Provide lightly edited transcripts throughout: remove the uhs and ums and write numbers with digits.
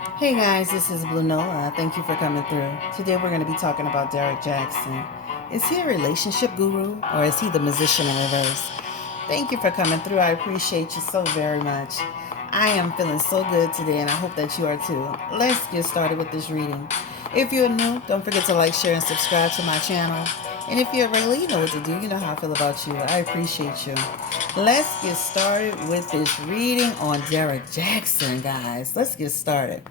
Hey guys, this is Blue Nola. Thank you for coming through. Today we're going to be talking about DERRICK Jaxn. Is he a relationship guru or is he the musician in reverse? Thank you for coming through. I appreciate you so very much. I am feeling so good today and I hope that you are too. Let's get started with this reading. If you're new, don't forget to like, share, and subscribe to my channel. And if you're regular, you know what to do. You know how I feel about you. I appreciate you. Let's get started with this reading on DERRICK Jaxn, guys. Let's get started.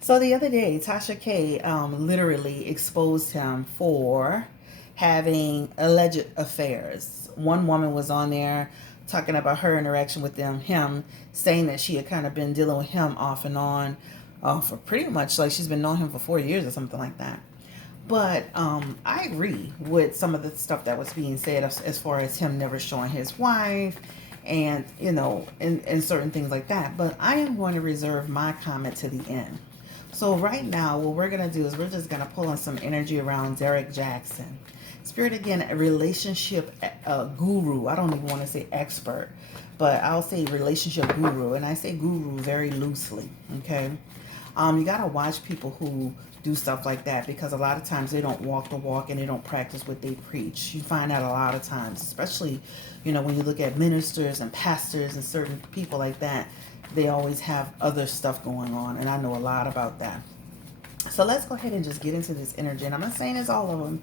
So the other day, Tasha K literally exposed him for having alleged affairs. One woman was on there talking about her interaction with him saying that she had kind of been dealing with him off and on for pretty much like she's been knowing him for 4 years or something like that. But I agree with some of the stuff that was being said as far as him never showing his wife and, and certain things like that. But I am going to reserve my comment to the end. So right now, what we're going to do is we're just going to pull on some energy around DERRICK Jaxn. Spirit, again, a relationship guru. I don't even want to say expert, but I'll say relationship guru. And I say guru very loosely, okay? You got to watch people who do stuff like that because a lot of times they don't walk the walk and they don't practice what they preach. You find that a lot of times, especially, when you look at ministers and pastors and certain people like that, they always have other stuff going on. And I know a lot about that. So let's go ahead and just get into this energy. And I'm not saying it's all of them,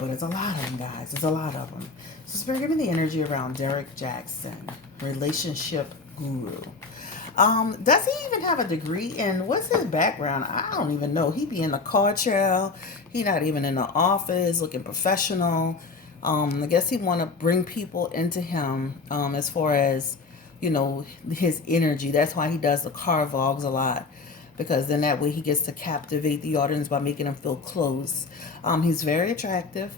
but it's a lot of them, guys. It's a lot of them. So Spirit, give me the energy around DERRICK Jaxn, relationship guru. Does he even have a degree in what's his background? I don't even know. He be in the car trail. He not even in the office looking professional. I guess he want to bring people into him as far as, his energy. That's why he does the car vlogs a lot because then that way he gets to captivate the audience by making them feel close. He's very attractive,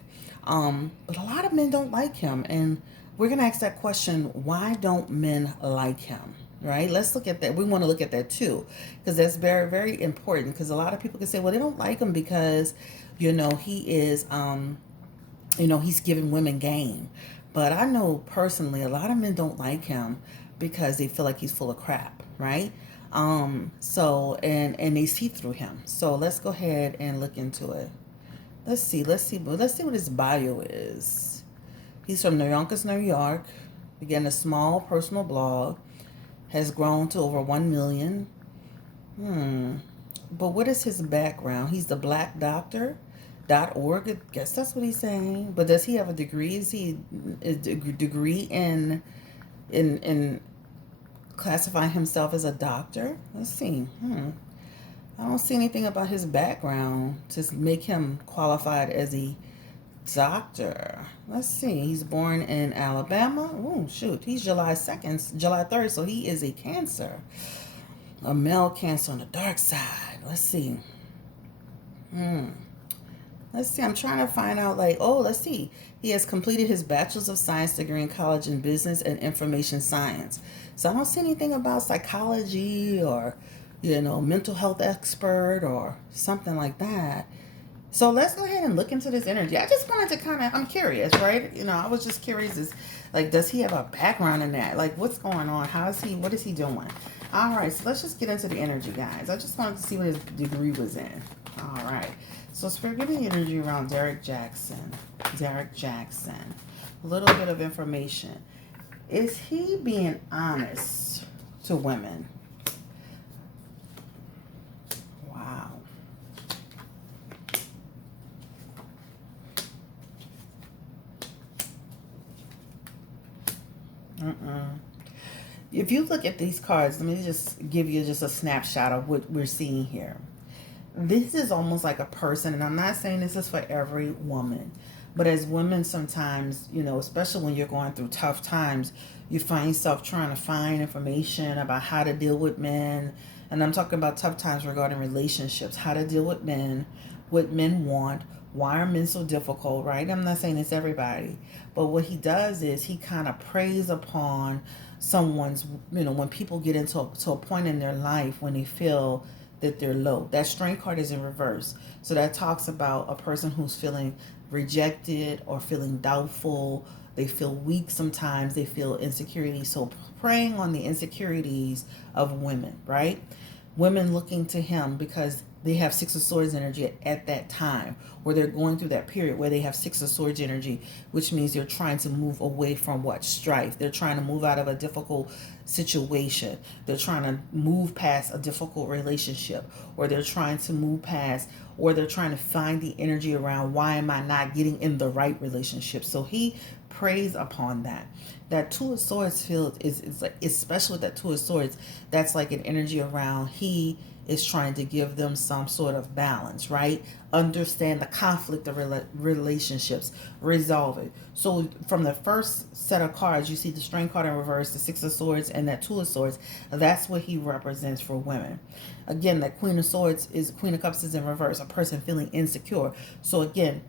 but a lot of men don't like him. And we're going to ask that question, why don't men like him? Right? Let's look at that. We want to look at that too, because that's very, very important. Because a lot of people can say, well, they don't like him because, he is, he's giving women game. But I know personally, a lot of men don't like him because they feel like he's full of crap, right? And they see through him. So let's go ahead and look into it. Let's see what his bio is. He's from Yonkers, New York. Began a small personal blog. Has grown to over 1 million. But what is his background? He's the Black Doctor.org. I guess that's what he's saying. But does he have a degree? Is he a degree in classifying himself as a doctor? Let's see. I don't see anything about his background to make him qualified as a doctor. Let's see. He's born in Alabama. Oh, shoot. He's July 2nd, July 3rd, so he is a Cancer. A male Cancer on the dark side. Let's see. Let's see. I'm trying to find out, let's see. He has completed his Bachelor's of Science degree in college in Business and Information Science. So I don't see anything about psychology or, mental health expert or something like that. So let's go ahead and look into this energy. I just wanted to I'm curious, right? I was just curious does he have a background in that? Like, what's going on? What is he doing? All right, so let's just get into the energy, guys. I just wanted to see what his degree was in. All right. So Spirit, give me the energy around DERRICK Jaxn. DERRICK Jaxn. A little bit of information. Is he being honest to women? Wow. If you look at these cards, let me just give you just a snapshot of what we're seeing here. This is almost like a person, and I'm not saying this is for every woman, but as women sometimes, especially when you're going through tough times, you find yourself trying to find information about how to deal with men. And I'm talking about tough times regarding relationships, how to deal with men, what men want, why are men so difficult, right? I'm not saying it's everybody, but what he does is he kind of preys upon someone's, when people get to a point in their life when they feel that they're low. That strength card is in reverse. So that talks about a person who's feeling rejected or feeling doubtful. They feel weak sometimes. They feel insecurity. So preying on the insecurities of women, right? women looking to him because they have Six of Swords energy at that time, where they're going through that period where they have Six of Swords energy, which means they're trying to move away from what? Strife. They're trying to move out of a difficult situation. They're trying to move past a difficult relationship, or they're trying to move past, or they're trying to find the energy around, why am I not getting in the right relationship? So he preys upon that. That Two of Swords field is like, especially with that Two of Swords, that's like an energy around, he is trying to give them some sort of balance, right? Understand the conflict of relationships, resolve it. So from the first set of cards, you see the Strength card in reverse, the Six of Swords, and that Two of Swords. That's what he represents for women. Again, that Queen of Swords is, Queen of Cups is in reverse, a person feeling insecure. So again,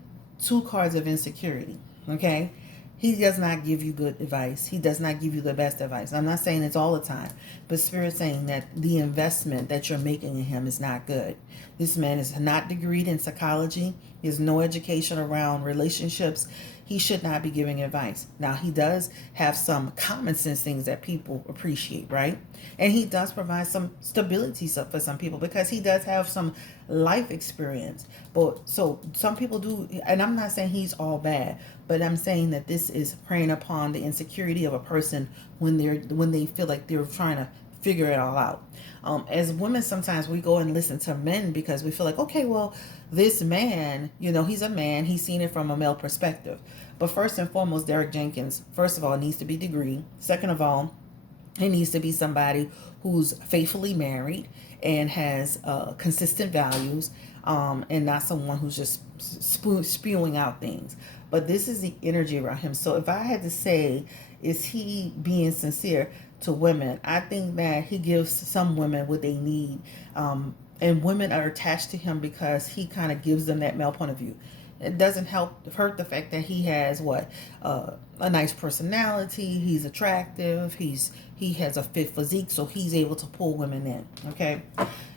two cards of insecurity, okay? He does not give you good advice. He does not give you the best advice. I'm not saying it's all the time, but Spirit's saying that the investment that you're making in him is not good. This man is not degreed in psychology. He has no education around relationships. He should not be giving advice. Now, he does have some common sense things that people appreciate, right? And he does provide some stability for some people because he does have some life experience. But so some people do, and I'm not saying he's all bad, but I'm saying that this is preying upon the insecurity of a person when they feel like they're trying to figure it all out. As women, sometimes we go and listen to men because we feel like, okay, well, this man, he's a man. He's seen it from a male perspective. But first and foremost, Derrick Jenkins, first of all, needs to be degreed. Second of all, he needs to be somebody who's faithfully married and has consistent values, and not someone who's just spewing out things. But this is the energy around him. So if I had to say, is he being sincere to women? I think that he gives some women what they need. And women are attached to him because he kind of gives them that male point of view. It doesn't hurt the fact that he has a nice personality. He's attractive. He has a fit physique, so he's able to pull women in. Okay,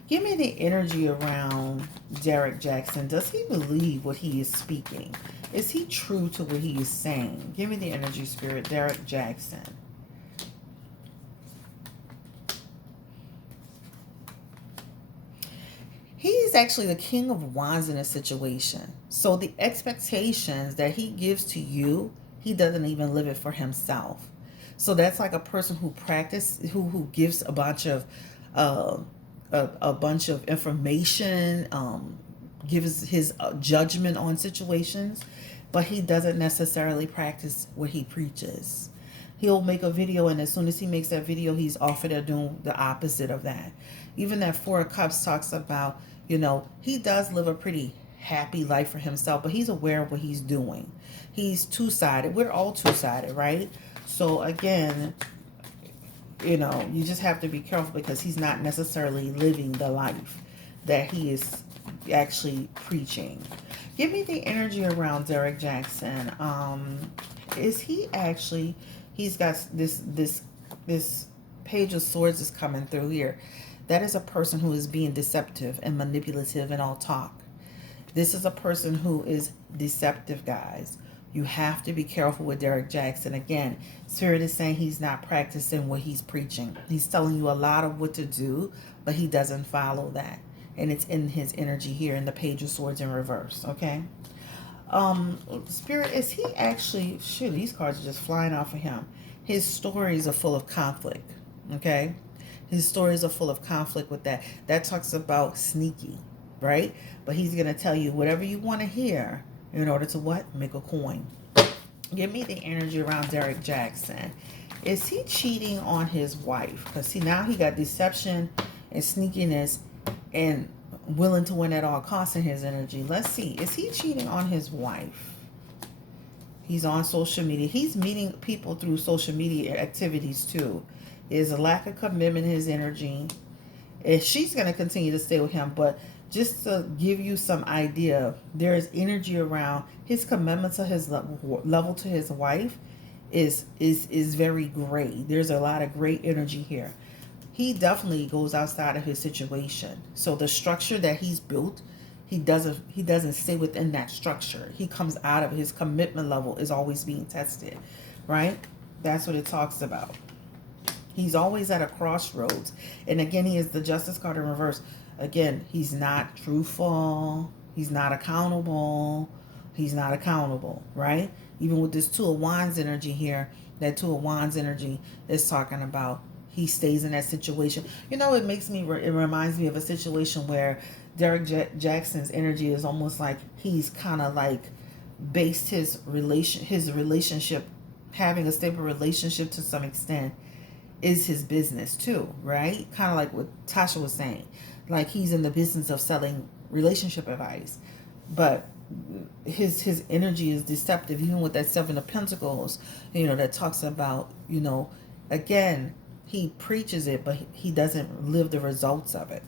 give me the energy around Derrick Jaxn. Does he believe what he is speaking? Is he true to what he is saying? Give me the energy, Spirit. Derrick Jaxn. He's actually the King of Wands in a situation. So the expectations that he gives to you, he doesn't even live it for himself. So that's like a person who who gives a bunch of information, gives his judgment on situations, but he doesn't necessarily practice what he preaches. He'll make a video, and as soon as he makes that video, he's off of there doing the opposite of that. Even that Four of Cups talks about, he does live a pretty happy life for himself, but he's aware of what he's doing. He's two-sided. We're all two-sided, right? So again, you just have to be careful because he's not necessarily living the life that he is actually preaching. Give me the energy around Derrick Jaxn. Is he actually... He's got this Page of Swords is coming through here. That is a person who is being deceptive and manipulative in all talk. This is a person who is deceptive, guys. You have to be careful with Derrick Jaxn. Again, Spirit is saying he's not practicing what he's preaching. He's telling you a lot of what to do, but he doesn't follow that. And it's in his energy here in the Page of Swords in reverse, okay? Spirit, is he actually... Shoot, these cards are just flying off of him. His stories are full of conflict, okay? His stories are full of conflict with that. That talks about sneaky, right? But he's going to tell you whatever you want to hear in order to what? Make a coin. Give me the energy around Derrick Jaxn. Is he cheating on his wife? Because see, now he got deception and sneakiness and willing to win at all costs in his energy. Let's see. Is he cheating on his wife? He's on social media. He's meeting people through social media activities too. There's a lack of commitment in his energy. And she's going to continue to stay with him. But just to give you some idea, there is energy around his commitment to his level to his wife is very gray. There's a lot of gray energy here. He definitely goes outside of his situation. So the structure that he's built, he doesn't stay within that structure. He comes out of his commitment level is always being tested, right? That's what it talks about. He's always at a crossroads. And again, he is the Justice card in reverse. Again, he's not truthful. He's not accountable. He's not accountable, right? Even with this Two of Wands energy here, that Two of Wands energy is talking about he stays in that situation. You know, it makes me, it reminds me of a situation where Derrick Jackson's energy is almost like he's kind of like based his relationship, having a stable relationship to some extent, is his business too, right? Kind of like what Tasha was saying. Like he's in the business of selling relationship advice. But his energy is deceptive, even with that Seven of Pentacles, you know, that talks about, you know, again, he preaches it, but he doesn't live the results of it.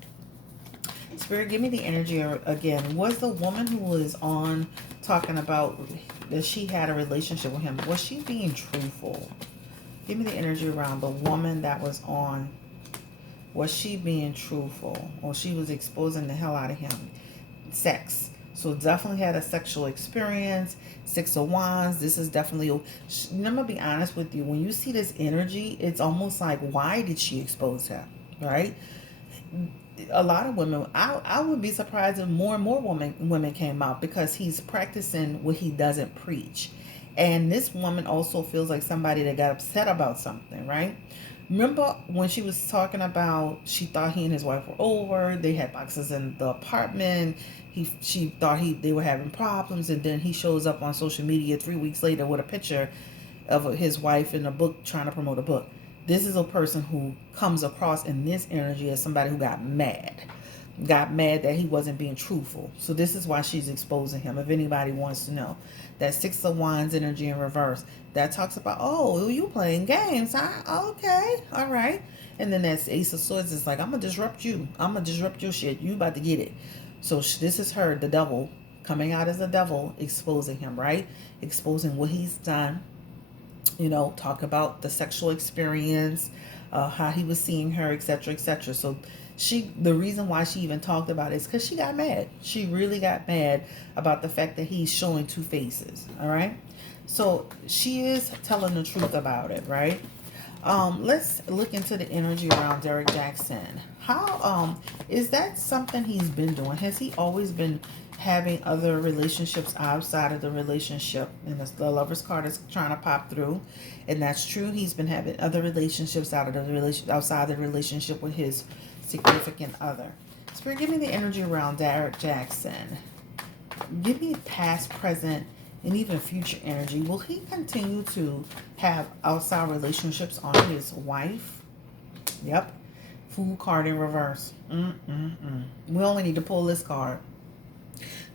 Spirit, give me the energy again. Was the woman who was on talking about that she had a relationship with him, was she being truthful? Give me the energy around the woman that was on. Was she being truthful? Or she was exposing the hell out of him? Sex. So definitely had a sexual experience. Six of Wands. This is definitely, I'm going to be honest with you. When you see this energy, it's almost like, why did she expose him? Right? A lot of women, I would be surprised if more and more women came out, because he's practicing what he doesn't preach. And this woman also feels like somebody that got upset about something, right? Remember when she was talking about, she thought he and his wife were over, they had boxes in the apartment, she thought they were having problems, and then he shows up on social media 3 weeks later with a picture of his wife in a book, trying to promote a book. This is a person who comes across in this energy as somebody who got mad that he wasn't being truthful. So this is why she's exposing him, if anybody wants to know. That Six of Wands energy in reverse, that talks about, oh, you playing games, huh? Okay, all right. And then that's Ace of Swords is like, I'm gonna disrupt you, I'm gonna disrupt your shit, you about to get it. So this is her, the devil, coming out as the devil, exposing him, right? Exposing what he's done. You know, talk about the sexual experience, how he was seeing her, etc., etc. So the reason why she even talked about it is because she got mad. She really got mad about the fact that he's showing two faces. All right. So she is telling the truth about it, right? Let's look into the energy around Derrick Jaxn. How is that something he's been doing? Has he always been having other relationships outside of the relationship? And the Lover's card is trying to pop through, and that's true. He's been having other relationships outside the relationship with his significant other. Spirit, give me the energy around Derrick Jaxn. Give me past, present, and even future energy. Will he continue to have outside relationships on his wife? Yep. Fool card in reverse. We only need to pull this card.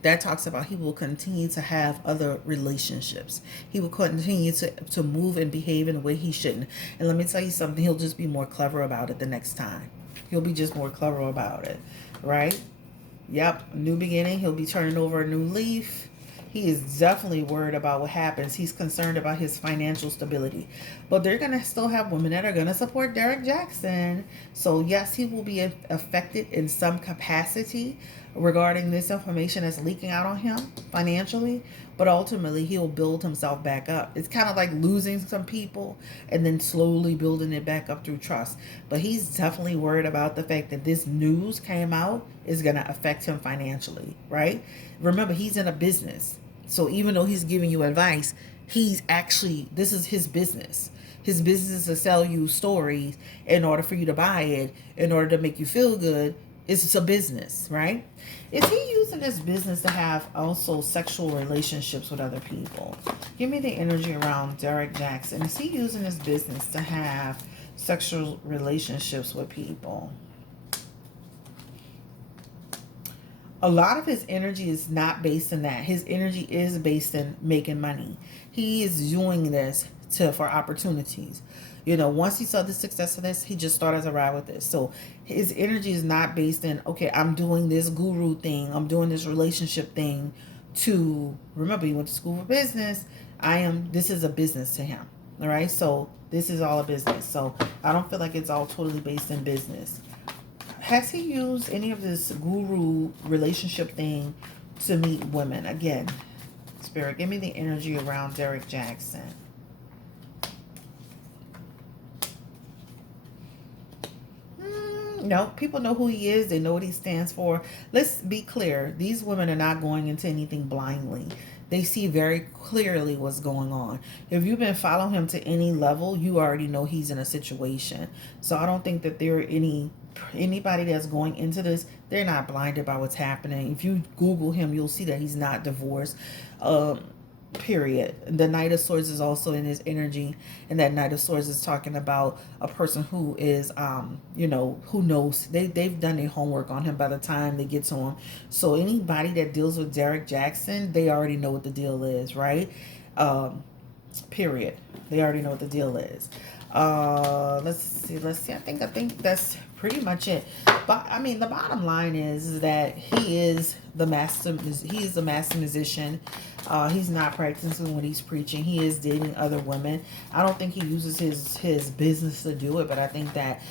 That talks about he will continue to have other relationships. He will continue to move and behave in a way he shouldn't. And let me tell you something, he'll just be more clever about it the next time. He'll be just more clever about it, right? Yep, new beginning. He'll be turning over a new leaf. He is definitely worried about what happens. He's concerned about his financial stability. But they're going to still have women that are going to support Derrick Jaxn. So yes, he will be affected in some capacity regarding this information that's leaking out on him financially. But ultimately, he'll build himself back up. It's kind of like losing some people and then slowly building it back up through trust. But he's definitely worried about the fact that this news came out is going to affect him financially, right? Remember, he's in a business. So even though he's giving you advice, this is his business. His business is to sell you stories in order for you to buy it, in order to make you feel good. It's a business, right? Is he using this business to have also sexual relationships with other people? Give me the energy around Derrick Jaxn. Is he using his business to have sexual relationships with people? A lot of his energy is not based in that. His energy is based in making money. He is doing this for opportunities. You know, once he saw the success of this, he just started to ride with this. So his energy is not based in, okay, I'm doing this guru thing, I'm doing this relationship thing to, remember, he went to school for business. This is a business to him. All right. So this is all a business. So I don't feel like it's all totally based in business. Has he used any of this guru relationship thing to meet women? Again, Spirit, give me the energy around Derrick Jaxn. No, people know who he is. They know what he stands for. Let's be clear. These women are not going into anything blindly. They see very clearly what's going on. If you've been following him to any level, you already know he's in a situation. So I don't think that there are anybody that's going into this, they're not blinded by what's happening. If you Google him, you'll see that he's not divorced. Period. The Knight of Swords is also in his energy, and that Knight of Swords is talking about a person who is who knows, they've done their homework on him by the time they get to him. So anybody that deals with Derrick Jaxn, they already know what the deal is, right? Period. They already know what the deal is. Let's see. I think that's pretty much it. But I mean, the bottom line is that he is the master musician. He's not practicing when he's preaching. He is dating other women. I don't think he uses his business to do it, but I think that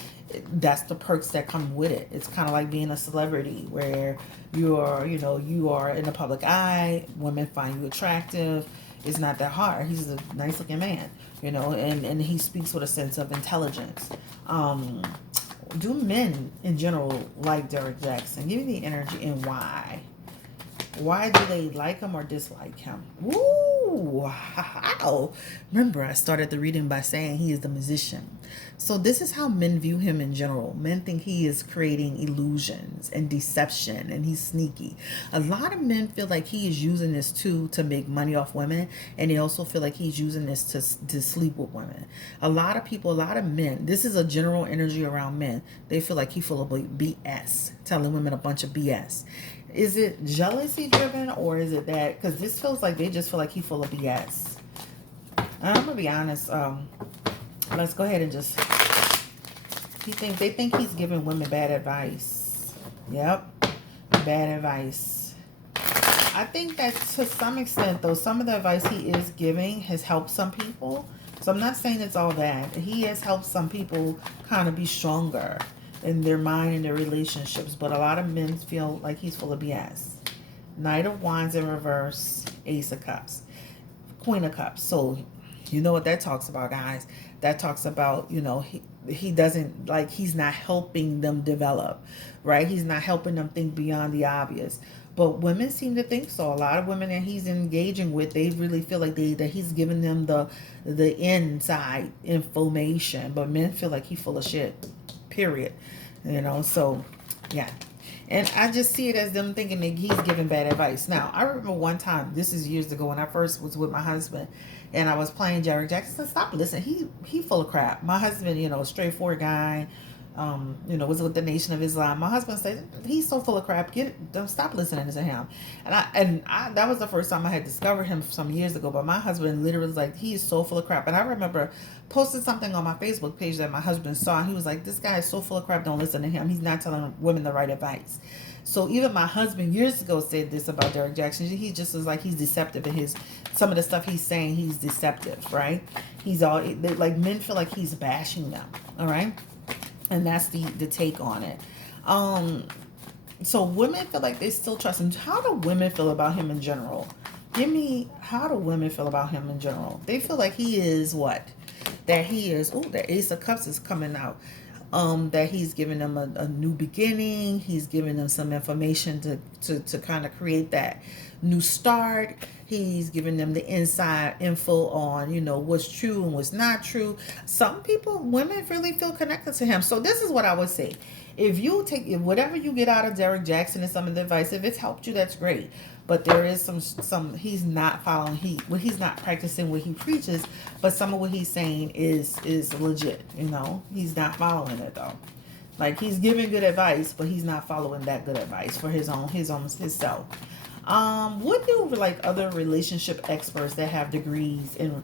that's the perks that come with it. It's kind of like being a celebrity, where you are in the public eye. Women find you attractive. It's not that hard. He's a nice looking man, and he speaks with a sense of intelligence. Do men in general like Derrick Jaxn? Give me the energy and why. Why do they like him or dislike him? Woo! Wow. Remember, I started the reading by saying he is the musician. So this is how men view him in general. Men think he is creating illusions and deception, and he's sneaky. A lot of men feel like he is using this too to make money off women, and they also feel like he's using this to sleep with women. A lot of men, this is a general energy around men. They feel like he's full of BS, telling women a bunch of BS. Is it jealousy driven, or is it that? Because this feels like they just feel like he's full of BS. I'm gonna be honest. Let's go ahead and just. They think he's giving women bad advice. Yep, bad advice. I think that to some extent, though, some of the advice he is giving has helped some people. So I'm not saying it's all bad. He has helped some people kind of be stronger in their mind and their relationships, but a lot of men feel like he's full of BS. Knight of Wands in reverse, Ace of Cups, Queen of Cups. So you know what that talks about, guys. That talks about, he doesn't, like, he's not helping them develop, right? He's not helping them think beyond the obvious. But women seem to think so. A lot of women that he's engaging with, they really feel like that he's giving them the inside information. But men feel like he's full of shit. Period. So yeah. And I just see it as them thinking that he's giving bad advice. Now, I remember one time, this is years ago, when I first was with my husband, and I was playing Derrick Jaxn. I said, stop listening. He full of crap. My husband, straightforward guy, was with the Nation of Islam. My husband said, he's so full of crap. Don't stop listening to him. And I that was the first time I had discovered him some years ago. But my husband literally was like, he is so full of crap. And I remember posting something on my Facebook page that my husband saw, and he was like, this guy is so full of crap. Don't listen to him. He's not telling women the right advice. So even my husband years ago said this about Derrick Jaxn. He just was like, he's deceptive in some of the stuff he's saying. He's deceptive, right? Like, men feel like he's bashing them, all right? And that's the take on it. So women feel like they still trust him. How do women feel about him in general? How do women feel about him in general? They feel like he is what? That he is, the Ace of Cups is coming out. That he's giving them a new beginning. He's giving them some information to kind of create that new start. He's giving them the inside info on, what's true and what's not true. Some women really feel connected to him. So this is what I would say. If whatever you get out of Derrick Jaxn and some of the advice, if it's helped you, that's great. But there is some he's not following. He's not practicing what he preaches, but some of what he's saying is legit. He's not following it though. Like, he's giving good advice, but he's not following that good advice for himself. What do other relationship experts that have degrees in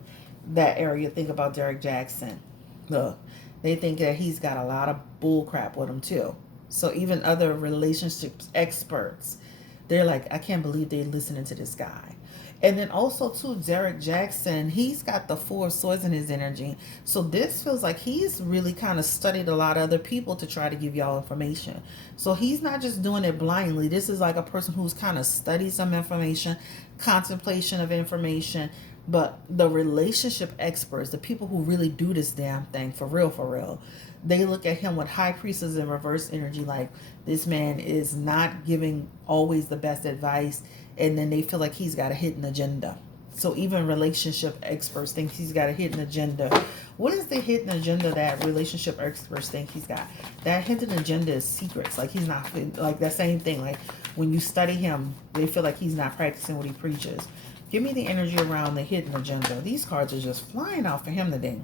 that area think about Derrick Jaxn? Look, they think that he's got a lot of bull crap with him too. So even other relationships experts, they're like, I can't believe they're listening to this guy. And then also too, Derrick Jaxn, he's got the Four of Swords in his energy. So this feels like he's really kind of studied a lot of other people to try to give y'all information. So he's not just doing it blindly. This is like a person who's kind of studied some information, contemplation of information, But the relationship experts, the people who really do this damn thing for real, they look at him with high priestess and reverse energy, like this man is not giving always the best advice, and then they feel like he's got a hidden agenda. So even relationship experts think he's got a hidden agenda. What is the hidden agenda that relationship experts think he's got? That hidden agenda is secrets. Like he's not, like that same thing. Like when you study him, they feel like he's not practicing what he preaches. Give me the energy around the hidden agenda. These cards are just flying out for him today.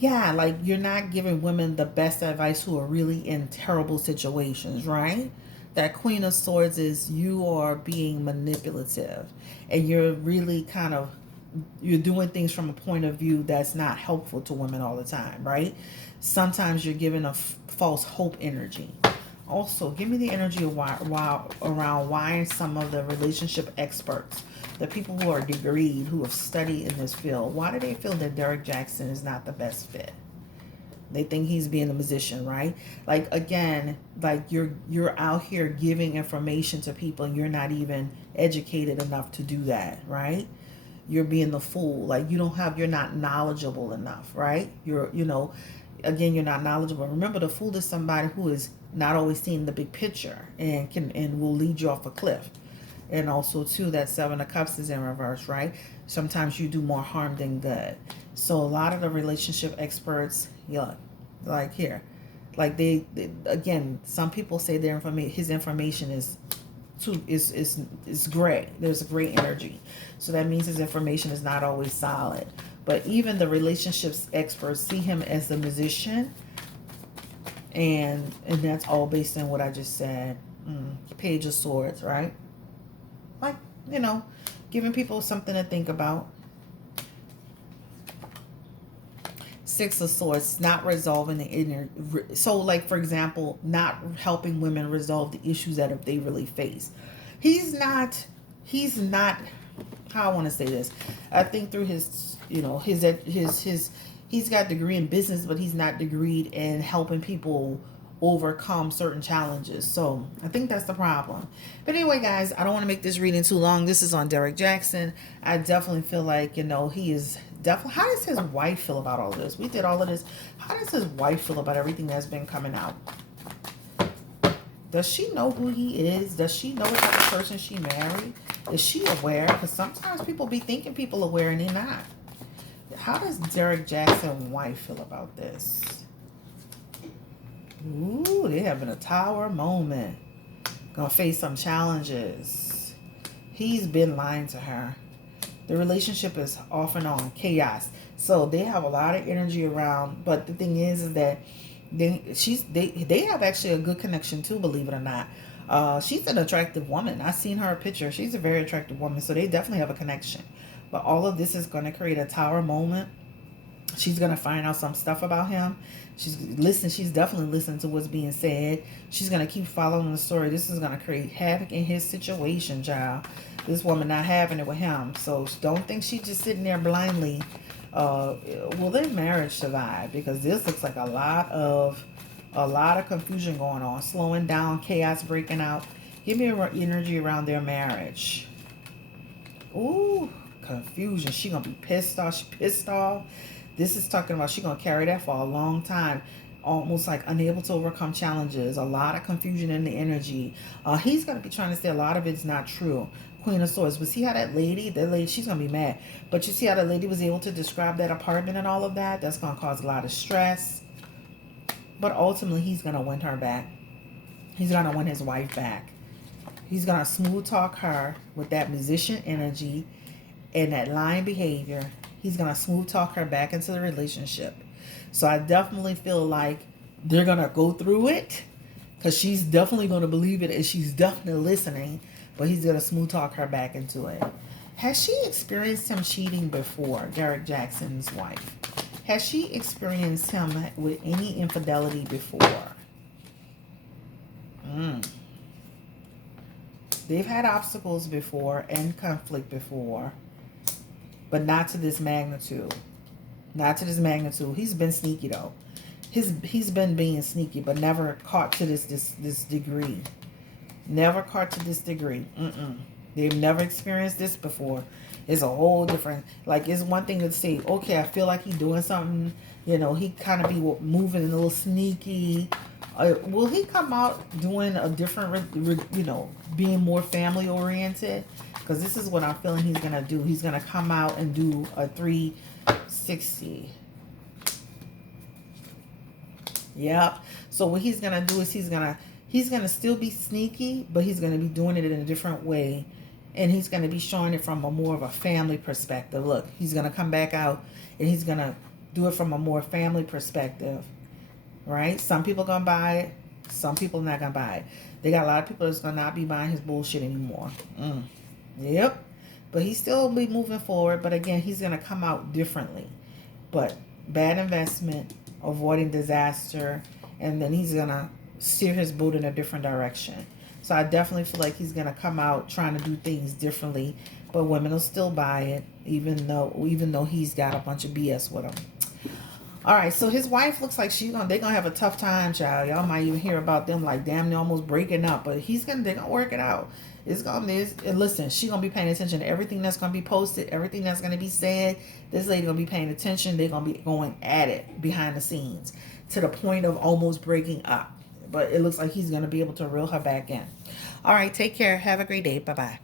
Yeah, like you're not giving women the best advice who are really in terrible situations, right? That Queen of Swords is you are being manipulative, and you're really kind of, you're doing things from a point of view that's not helpful to women all the time, right? Sometimes you're giving a false hope energy. Also, give me the energy of around why some of the relationship experts, the people who are degreed, who have studied in this field, why do they feel that Derrick Jaxn is not the best fit? They think he's being a musician, right? Like again, like you're out here giving information to people and you're not even educated enough to do that, right? You're being the fool. Like you're not knowledgeable enough, right? Again, you're not knowledgeable. Remember, the fool is somebody who is not always seeing the big picture and will lead you off a cliff. And also too, that Seven of Cups is in reverse, right? Sometimes you do more harm than good. So a lot of the relationship experts, yeah, like here, like they again, some people say his information is gray. There's a gray energy. So that means his information is not always solid. But even the relationships experts see him as the musician, and that's all based on what I just said. Page of Swords, right? Like, giving people something to think about. Six of Swords, not resolving the inner. So, like, for example, not helping women resolve the issues that they really face. He's not, how I want to say this. I think through his, he's got a degree in business, but he's not degreed in helping people overcome certain challenges. So I think that's the problem. But anyway, guys, I don't want to make this reading too long. This is on Derrick Jaxn. I definitely feel like, he is definitely, how does his wife feel about all this? We did all of this. How does his wife feel about everything that's been coming out? Does she know who he is? Does she know what type of person she married? Is she aware? Because sometimes people be thinking people aware and they're not. How does Derrick Jaxn's wife feel about this? Ooh, they having a tower moment. Gonna face some challenges. He's been lying to her. The relationship is off and on, chaos. So they have a lot of energy around. But the thing is that they have actually a good connection too, believe it or not. She's an attractive woman. I've seen her picture. She's a very attractive woman. So they definitely have a connection. But all of this is going to create a tower moment. She's going to find out some stuff about him. She's definitely listening to what's being said. She's going to keep following the story. This is going to create havoc in his situation, child. This woman not having it with him. So don't think she's just sitting there blindly. Will their marriage survive? Because this looks like a lot of confusion going on. Slowing down, chaos breaking out. Give me energy around their marriage. Ooh, confusion. She going to be pissed off. She pissed off. This is talking about she's going to carry that for a long time. Almost like unable to overcome challenges. A lot of confusion in the energy. He's going to be trying to say a lot of it's not true. Queen of Swords. But see how that lady, she's going to be mad. But you see how that lady was able to describe that apartment and all of that? That's going to cause a lot of stress. But ultimately, he's going to win her back. He's going to win his wife back. He's going to smooth talk her with that musician energy and that lying behavior. He's going to smooth talk her back into the relationship. So I definitely feel like they're going to go through it because she's definitely going to believe it and she's definitely listening. But he's going to smooth talk her back into it. Has she experienced him cheating before, Derrick Jaxn's wife? Has she experienced him with any infidelity before? They've had obstacles before and conflict before. But not to this magnitude. Not to this magnitude. He's been sneaky though. He's been being sneaky, but never caught to this degree. Never caught to this degree. They've never experienced this before. It's a whole different, like, it's one thing to say, okay, I feel like he's doing something, you know, he kind of be moving a little sneaky. Will he come out doing a different, you know, being more family oriented? Because this is what I'm feeling he's going to do. He's going to come out and do a 360. Yep. So what he's going to do is he's going to still be sneaky, but he's going to be doing it in a different way. And he's going to be showing it from a more of a family perspective. Look, he's going to come back out and he's going to do it from a more family perspective. Right? Some people going to buy it. Some people not going to buy it. They got a lot of people that's going to not be buying his bullshit anymore. Yep. But he still be moving forward. But again, he's going to come out differently. But bad investment, avoiding disaster, and then he's going to steer his boat in a different direction. So I definitely feel like he's going to come out trying to do things differently. But women will still buy it, even though he's got a bunch of BS with him. All right, so his wife looks like they're gonna have a tough time, child. Y'all might even hear about them like, damn, they're almost breaking up. But they're gonna work it out. And listen, she's gonna be paying attention to everything that's gonna be posted, everything that's gonna be said. This lady gonna be paying attention. They're gonna be going at it behind the scenes to the point of almost breaking up. But it looks like he's gonna be able to reel her back in. All right, take care. Have a great day. Bye bye.